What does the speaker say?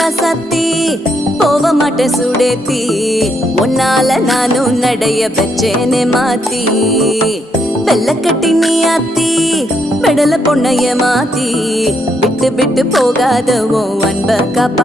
ராசாத்தி போக மாட்டேன் சுடேத்தி உன்னால நானும் நடைய பெச்சேனே மாத்தி வெள்ள கட்டி நீ ஆத்தி பெடல பொண்ணைய மாத்தி விட்டு விட்டு போகாத உன் அன்ப காப்பா